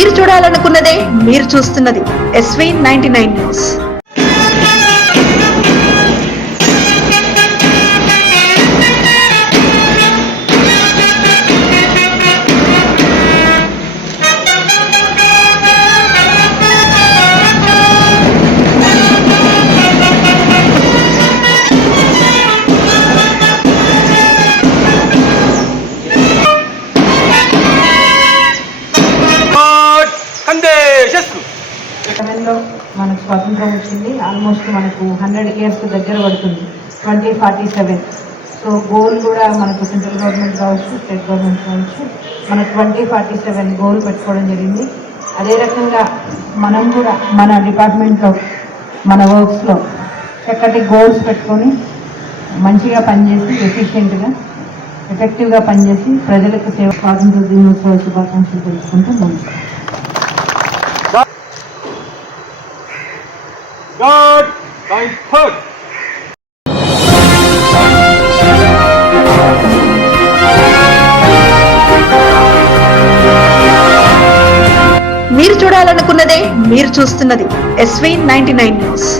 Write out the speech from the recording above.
మీరు చూడాలనుకున్నదే మీరు చూస్తున్నది SV99 న్యూస్. మనకు స్వాతంత్రం వచ్చింది. ఆల్మోస్ట్ మనకు 100 years దగ్గర పడుతుంది, 2047. సో గోల్ కూడా మనకు సెంట్రల్ గవర్నమెంట్ కావచ్చు, స్టేట్ గవర్నమెంట్ కావచ్చు, మన 2047 గోల్ పెట్టుకోవడం జరిగింది. అదే రకంగా మనం కూడా మన డిపార్ట్మెంట్లో మన వర్క్స్లో చక్కటి గోల్స్ పెట్టుకొని మంచిగా పనిచేసి ఎఫిషియెంట్గా ఎఫెక్టివ్గా పనిచేసి ప్రజలకు సేవ. స్వాతంత్ర దినోత్సవ శుభాకాంక్షలు తెలుసుకుంటూ ముందు God, thy third. మీరు చూడాలనుకున్నదే మీరు చూస్తున్నది SV99 న్యూస్.